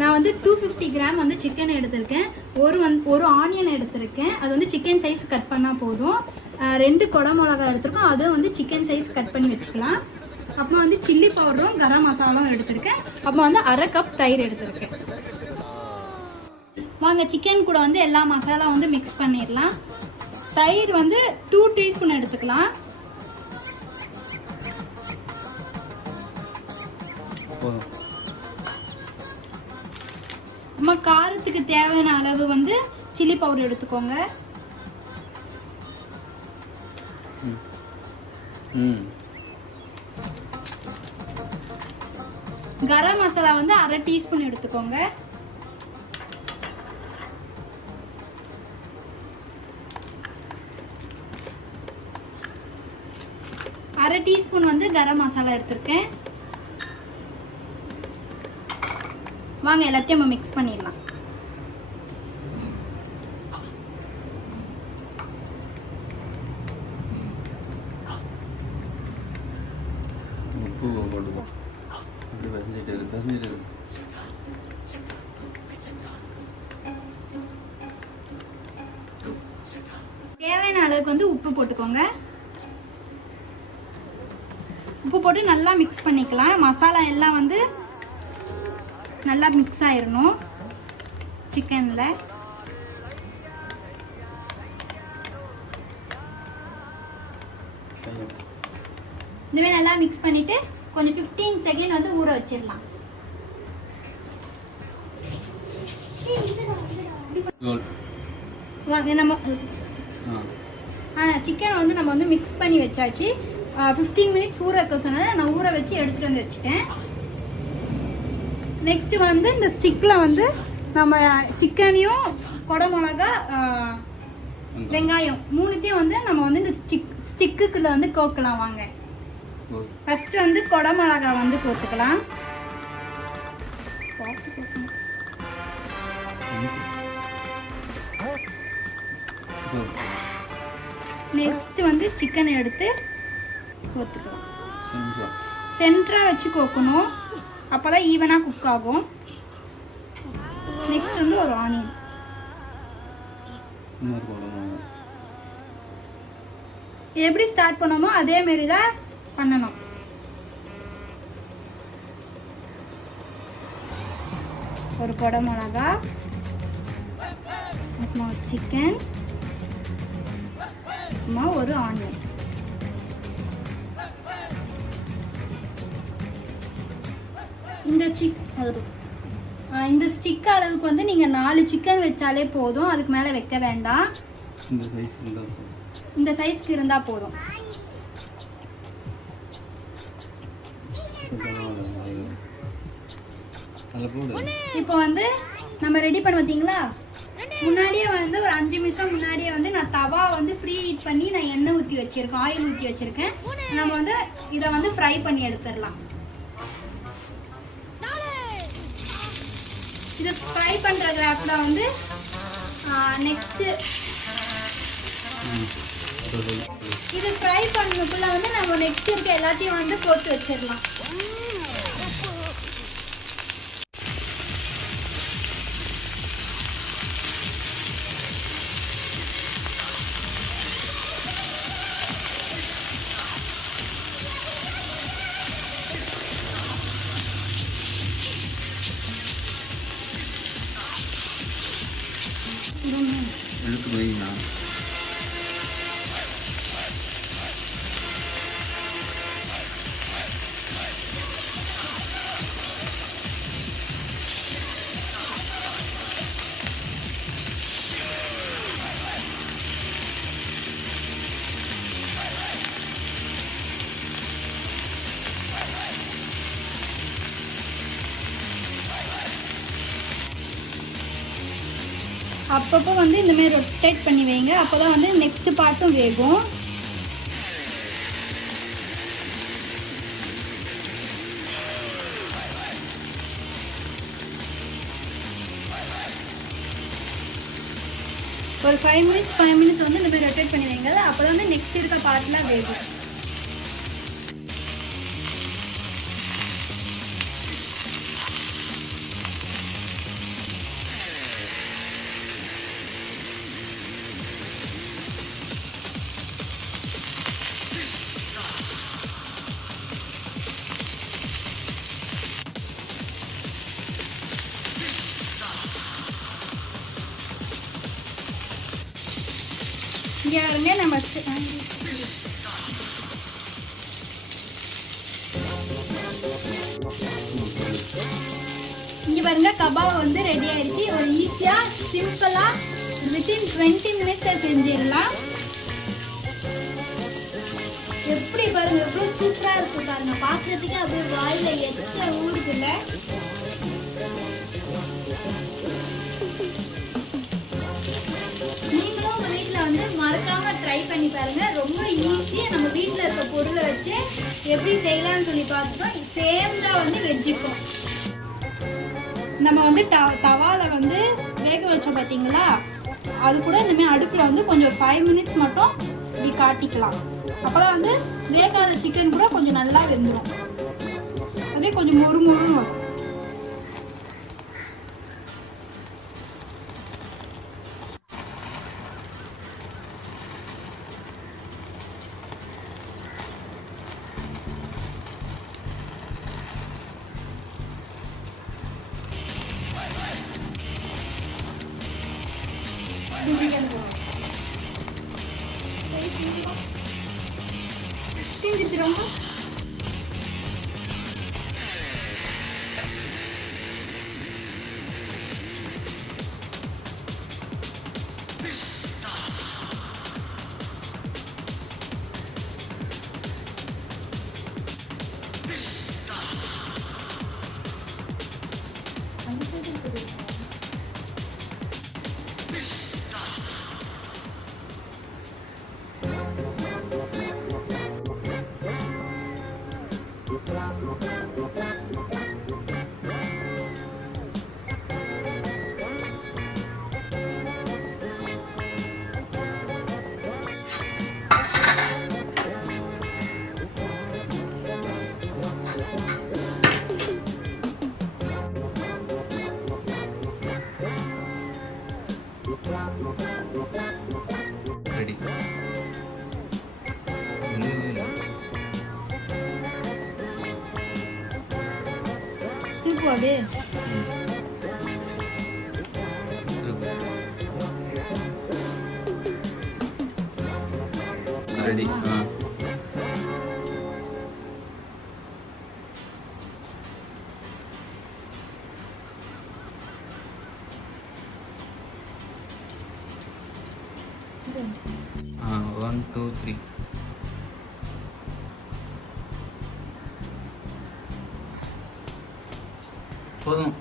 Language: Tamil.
நான் வந்து 250 கிராம் வந்து சிக்கன் எடுத்திருக்கேன். ஒரு ஆனியன் எடுத்திருக்கேன். அது வந்து சிக்கன் சைஸ் கட் பண்ணால் போதும். 2 கொடை மிளகா எடுத்திருக்கோம். அதுவும் வந்து சிக்கன் சைஸ் கட் பண்ணி வச்சுக்கலாம். அப்புறம் வந்து சில்லி பவுடரும் கரம் மசாலாவும் எடுத்திருக்கேன். அப்புறம் வந்து 1/2 கப் தயிர் எடுத்திருக்கேன். வாங்க சிக்கன் கூட வந்து எல்லா மசாலா வந்து மிக்ஸ் பண்ணிடலாம். தயிர் வந்து 2 டீஸ்பூன் எடுத்துக்கலாம். நம்ம காரத்துக்கு தேவையான அளவு வந்து சில்லி பவுடர் எடுத்துக்கோங்க. கரம் மசாலா வந்து 1/2 டீஸ்பூன் எடுத்துக்கோங்க. அரை டீஸ்பூன் வந்து கரம் மசாலா எடுத்திருக்கேன். வாங்க எல்லாத்தையும் நம்ம மிக்ஸ் பண்ணிடலாம். தேவையான அளவுக்கு வந்து உப்பு போட்டுக்கோங்க. உப்பு போட்டு நல்லா மிக்ஸ் பண்ணிக்கலாம். மசாலா எல்லாம் வந்து நல்லா மிக்ஸ் ஆயிரணும் சிக்கன்ல. இந்த மாதிரி நல்லா மிக்ஸ் பண்ணிட்டு கொஞ்சம் 15 செகண்ட் வந்து ஊற வச்சிடலாம். நம்ம சிக்கன் வந்து நம்ம வந்து மிக்ஸ் பண்ணி வச்சாச்சு. 15 மினிட்ஸ் ஊற வைக்க சொன்னதை நான் ஊற வச்சு எடுத்துட்டு வந்து வச்சுட்டேன். நெக்ஸ்ட் வந்து இந்த ஸ்டிக்ல வந்து நம்ம சிக்கனையும் கொடை மிளகா வெங்காயம் மூணுத்தையும் வந்து நம்ம வந்து இந்த ஸ்டிக்குக்குள்ள வந்து கோக்கலாம். வாங்க ஃபர்ஸ்ட் வந்து கொடை மிளகா வந்து கோத்துக்கலாம். நெக்ஸ்ட் வந்து சிக்கன் எடுத்து கோத்துக்கலாம். சென்டரா வச்சு கோக்கணும், அப்பதான் ஈவனா குக் ஆகும். நெக்ஸ்ட் வந்து ஒரு ஆனியன். எப்படி ஸ்டார்ட் பண்ணோமோ அதே மாதிரி தான் பண்ணணும். ஒரு கொடை மிளகா, சிக்கன், ஒரு ஆனியன். இந்த ஸ்டிக் அளவுக்கு வந்து நீங்க 4 சிக்கன் வச்சாலே போதும். அதுக்கு மேல வைக்க வேண்டாம். இந்த சைஸ்க்கு இருந்தா போதும். இப்போ வந்து நம்ம ரெடி பண்ண பார்த்தீங்களா, முன்னாடியே வந்து ஒரு 5 நிமிஷம் முன்னாடியே வந்து நான் தவா வந்து ப்ரீ ஹீட் பண்ணி நான் எண்ணெய் ஊற்றி வச்சிருக்கேன், ஆயில் ஊற்றி வச்சிருக்கேன். நம்ம வந்து இதை வந்து ஃப்ரை பண்ணி எடுத்துடலாம். இது ஃப்ரை பண்ற கிராப்ல வந்து நெக்ஸ்ட் இது ஃப்ரை பண்ணதுக்குள்ள வந்து நம்ம நெக்ஸ்ட் இருக்க எல்லாத்தையும் வந்து போட்டு வச்சிடலாம். அப்பப்போ வந்து இந்த மாதிரி ரொட்டேட் பண்ணி வைங்க, அப்போதான் வந்து நெக்ஸ்ட் பார்ட்டும் வேகும். ஒரு 5 மினிட்ஸ் வந்து இந்த மாதிரி ரொட்டேட் பண்ணி வைங்க, அப்போதான் வந்து நெக்ஸ்ட் இருக்க பார்ட்லாம் வேகும். இங்கே பாருங்க நம்ம இங்கே பாருங்க கபாப் வந்து ரெடி ஆயிடுச்சு. ஒரு ஈஸியாக சிம்பிளாக வித்தின் 20 மினிட்ஸில் செஞ்சிடலாம். எப்படி பாருங்க எவ்வளோ சூப்பராக இருக்கு பாருங்க. பார்க்கறதுக்கு அப்படியே வாயில எச்ச ஊறுது இல்லை. நீங்களும் உங்க வீட்டில் வந்து மறக்காம ட்ரை பண்ணி பாருங்க. ரொம்ப ஈஸியாக நம்ம வீட்டில் இருக்க பொருளை வச்சு எப்படி செய்யலாம்னு சொல்லி பார்த்துட்டோம். சேம் தான் வந்து வெஜ்ஜுக்கும். நம்ம வந்து தவால வந்து வேக வச்சோம் பார்த்தீங்களா, அது கூட இனிமேல் அடுப்பில் வந்து கொஞ்சம் 5 மினிட்ஸ் மட்டும் இப்படி காட்டிக்கலாம். அப்போதான் வந்து வேகாத சிக்கன் கூட கொஞ்சம் நல்லா வெந்துடும். அப்படியே கொஞ்சம் மொறு மொறுன்னு வரும். ரொம்ப ready. திருப்பாடு ready. One, two, three. போதும்.